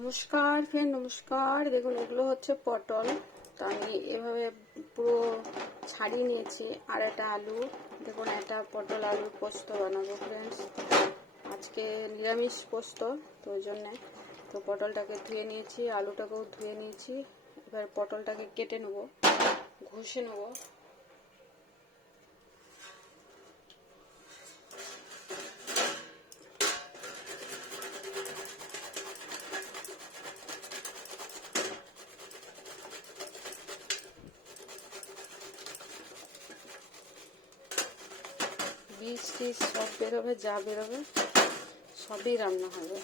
নমস্কার ফ্রেন্ড নমস্কার। দেখুন, এগুলো হচ্ছে পটল। তো আমি এভাবে পুরো ছাড়িয়ে নিয়েছি। আর একটা আলু। দেখুন, একটা পটল আলুর পোস্ত বানাবো ফ্রেন্ডস আজকে নিরামিষ পোস্ত, তো ওই জন্যে। তো পটলটাকে ধুয়ে নিয়েছি, আলুটাকেও ধুয়ে নিয়েছি। এবার পটলটাকে কেটে নেব, ঘষে নেব। বীজ টিজ সব বেরোবে যা বেরোবে সবই রান্না হবে।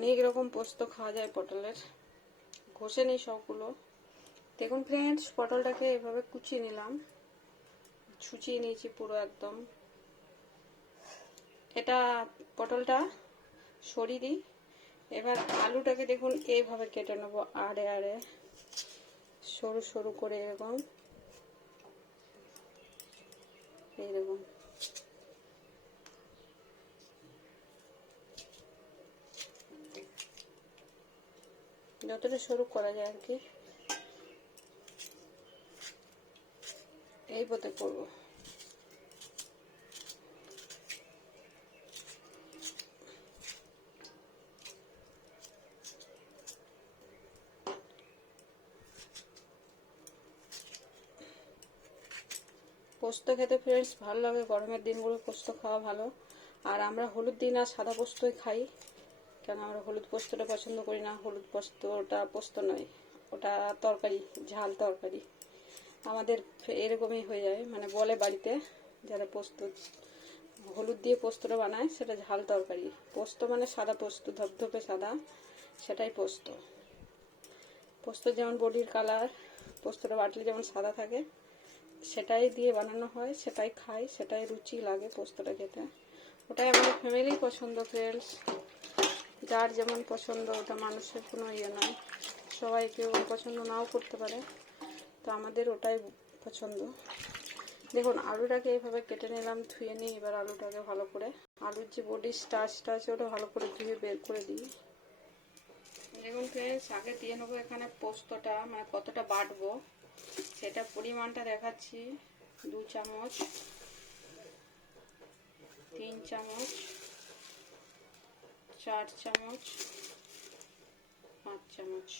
অনেক রকম পোস্ত খাওয়া যায় পটলের। ঘষে নিই সবগুলো। দেখুন ফ্রেন্ডস পটলটাকে এভাবে কুচিয়ে নিলাম। ছুচিয়ে নিয়েছি পুরো একদম। এটা পটলটা সরিয়ে দিই। এবার আলুটাকে দেখুন এইভাবে কেটে নেব আড়ে আড়ে। সরু সরু করে এরকম। এইরকম যতটা সরু করা যায় আর কি। এই পথে করব। পোস্ত খেতে ফ্রেন্ডস ভালো লাগে। গরমের দিনগুলো পোস্ত খাওয়া ভালো। আর আমরা হলুদ দিন আর সাদা পোস্তই খাই। কেন আমরা হলুদ পোস্তটা পছন্দ করি না। হলুদ পোস্তটা পোস্ত নয়, ওটা তরকারি, ঝাল তরকারি। আমাদের এরকমই হয়ে যায় মানে বলে বাড়িতে যারা পোস্ত, হলুদ দিয়ে পোস্তটা বানায়, সেটা ঝাল তরকারি। পোস্ত মানে সাদা পোস্ত, ধপধপে সাদা, সেটাই পোস্ত। পোস্ত যেমন বডির কালার, পোস্তটা বাটলে যেমন সাদা থাকে, সেটাই দিয়ে বানানো হয়, সেটাই খাই, সেটাই রুচি লাগে পোস্তটা খেতে। ওটাই আমাদের ফ্যামিলি পছন্দ ফ্রেন্ডস যার যেমন পছন্দ, ওটা মানুষের কোনো ইয়ে নয়। সবাই কেউ পছন্দ নাও করতে পারে, তো আমাদের ওটাই পছন্দ। দেখুন, আলুটাকে এইভাবে কেটে নিলাম, ধুয়ে নিই, এবার আলুটাকে ভালো করে। আলুর যে বডি স্টাচটা আছে, ওটা ভালো করে ধুয়ে বের করে দিই। দেখুন ফ্রেন্ডস আগে দিয়ে নেব এখানে পোস্তটা মানে কতটা বাটবো। সেটা পরিমাণটা দেখাচ্ছি। দু চামচ, তিন চামচ। চার চামচ, পাঁচ চামচ।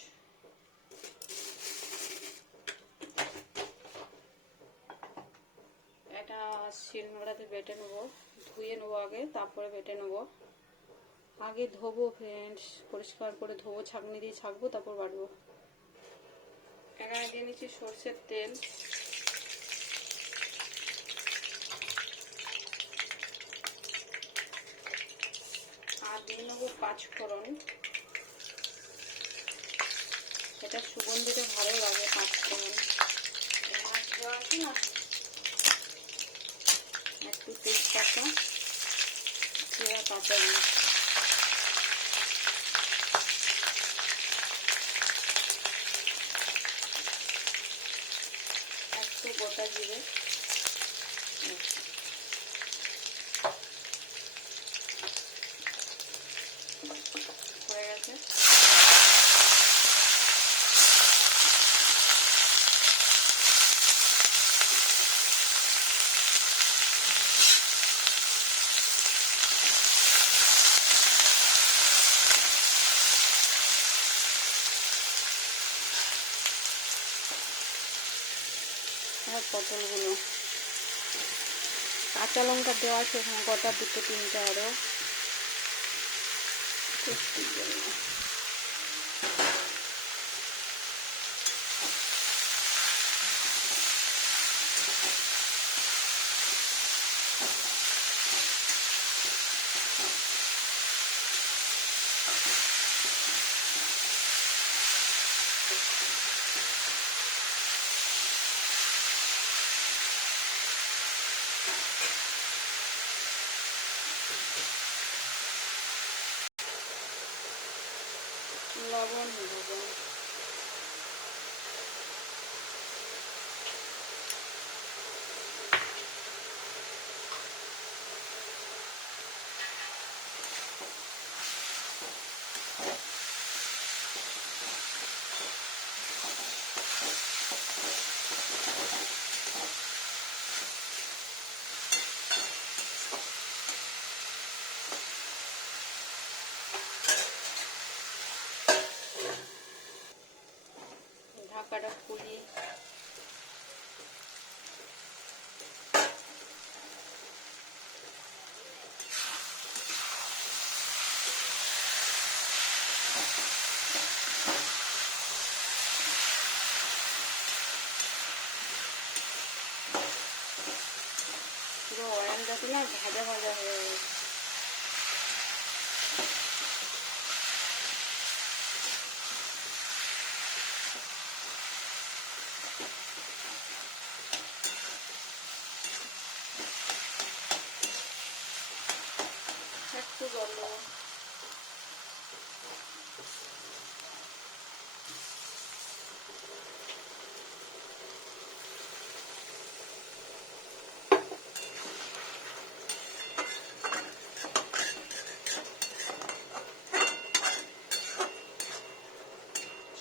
এটা শিলনোড়াতে বেটে নেব, ধুয়ে নেব আগে, তারপরে বেটে নেব। আগে ধোবো ফ্রেন্ডস পরিষ্কার করে ধোবো, ছাঁকনি দিয়ে ছাকবো, তারপর বাটবো। এখানে দিয়ে নিচ্ছি সর্ষের তেল আর দিয়ে নেব পাঁচফোড়ন এটা সুগন্ধিটা ভালো লাগে পাঁচফোড়ন মাছ দেওয়া আছে না? একটু তেজপাতা জিরা কাঁচা একটু গোটা জিরে। হয়ে গেছে আর পটলগুলো। কাঁচা লঙ্কা দেওয়া আছে এখানে গোটা দুটো তিনটে আরও টেস্টির জন্য লবণ দেবো অয়েলটাতে না ভাজা ভাজা হয়ে গেছে। একটু জল দেবো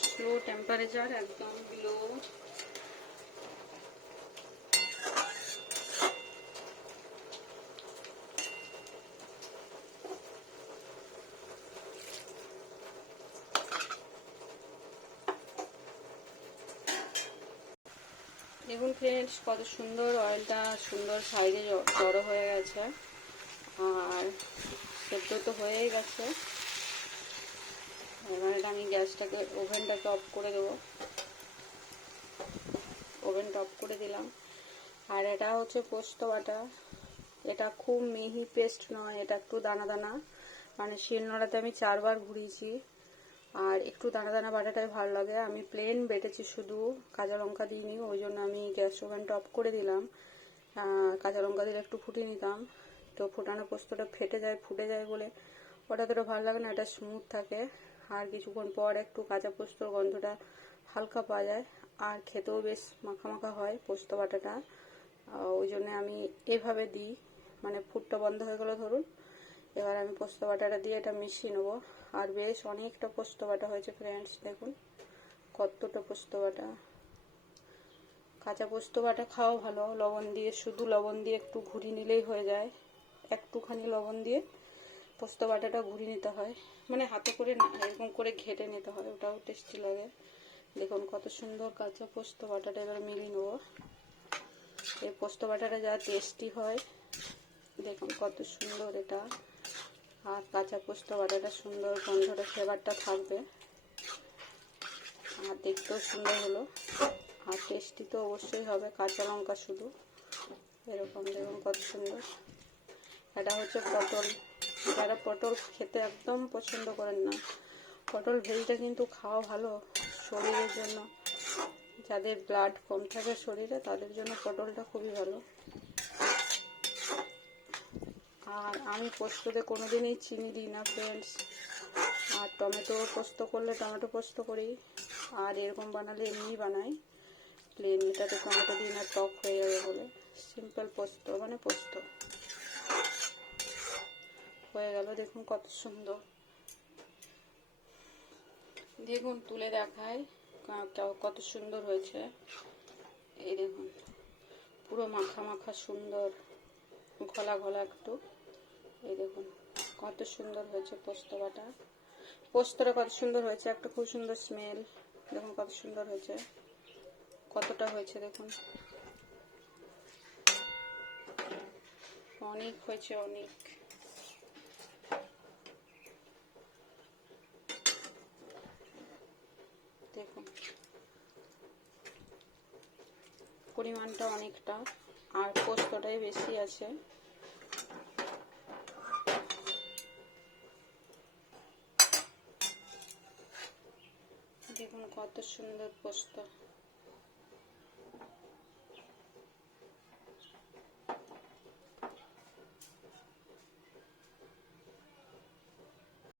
স্লো টেম্পারেচার একদম লো দেখুন ফ্রেন্ডস কত সুন্দর অয়েলটা সুন্দর সাইজে জড়ো হয়ে গেছে। আর সেদ্ধ তো হয়েই গেছে। এবার এটা আমি গ্যাসটাকে, ওভেনটাকে অফ করে দেবো। ওভেনটা অফ করে দিলাম। আর এটা হচ্ছে পোস্ত বাটা। এটা খুব মিহি পেস্ট নয়, এটা একটু দানা দানা। মানে শিলনোড়াতে আমি চারবার ঘুরিয়েছি। আর একটু দানা দানা বাটাটাই ভালো লাগে। আমি প্লেন বেটেছি শুধু, কাঁচা লঙ্কা দিইনি, ওই জন্য আমি গ্যাস ওভেনটা অফ করে দিলাম। কাঁচা লঙ্কা দিলে একটু ফুটিয়ে নিতাম। তো ফোটানো পোস্তটা ফেটে যায়, ফুটে যায় বলে ওটা তো ভালো লাগে না, এটা স্মুথ থাকে। আর কিছুক্ষণ পর একটু কাঁচা পোস্তর গন্ধটা হালকা পাওয়া যায়। আর খেতেও বেশ মাখা মাখা হয় পোস্ত বাটাটা। ওই জন্য আমি এভাবে দিই। মানে ফুটটা বন্ধ হয়ে গেলো ধরুন, এবার আমি পোস্ত বাটাটা দিয়ে এটা মিশিয়ে নেব। আর বেশ অনেকটা পোস্ত বাটা হয়েছে ফ্রেন্ডস দেখুন। কতটা পোস্ত বাটা। কাঁচা পোস্ত বাটা খাওয়া ভালো, লবণ দিয়ে, শুধু লবণ দিয়ে একটু ঘুরি নিলেই হয়ে যায়। একটুখানি লবণ দিয়ে পোস্ত বাটাটা ঘুরি নিতে হয়। মানে হাতে করে এরকম করে ঘেটে নিতে হয়, ওটাও টেস্টি লাগে। দেখুন কত সুন্দর কাঁচা পোস্ত বাটাটা এবার মিলিয়ে নেব। এই পোস্ত বাটাটা যা টেস্টি হয়, দেখুন কত সুন্দর এটা। আর কাঁচা পোস্ত বাটাটা সুন্দর গন্ধটা ফ্লেভারটা থাকবে। আর দেখতেও সুন্দর হলো। আর টেস্টি তো অবশ্যই হবে, কাঁচা লঙ্কা শুধু। এরকম দেখুন কত সুন্দর। এটা হচ্ছে পটল। যারা পটল খেতে একদম পছন্দ করেন না, পটল ভেজিটা কিন্তু খাওয়া ভালো শরীরের জন্য। যাদের ব্লাড কম থাকে শরীরে, তাদের জন্য পটলটা খুবই ভালো। আর আমি পোস্ততে কোনোদিনই চিনি দিই না ফ্রেন্ডস আর টমেটো পোস্ত করলে টমেটো পোস্ত করি। আর এরকম বানালে এমনি বানাই। প্লেন এটাতে টমেটো দিই না, টক হয়ে যাবে বলে। সিম্পল পোস্ত মানে পোস্ত। হয়ে গেল, দেখুন কত সুন্দর। দেখুন, তুলে দেখায় কত সুন্দর হয়েছে। এই দেখুন, পুরো মাখা মাখা সুন্দর, ঘোলা ঘোলা একটু। এই দেখুন, কত সুন্দর হয়েছে পোস্ত বাটা পোস্তটা কত সুন্দর হয়েছে, একটা খুব সুন্দর স্মেল দেখুন কত সুন্দর হয়েছে। কতটা হয়েছে দেখুন। অনেক হয়েছে, অনেক। দেখুন। পরিমাণটা অনেকটা, আর পোস্তটাই বেশি আছে। দেখুন কত সুন্দর পোস্ত।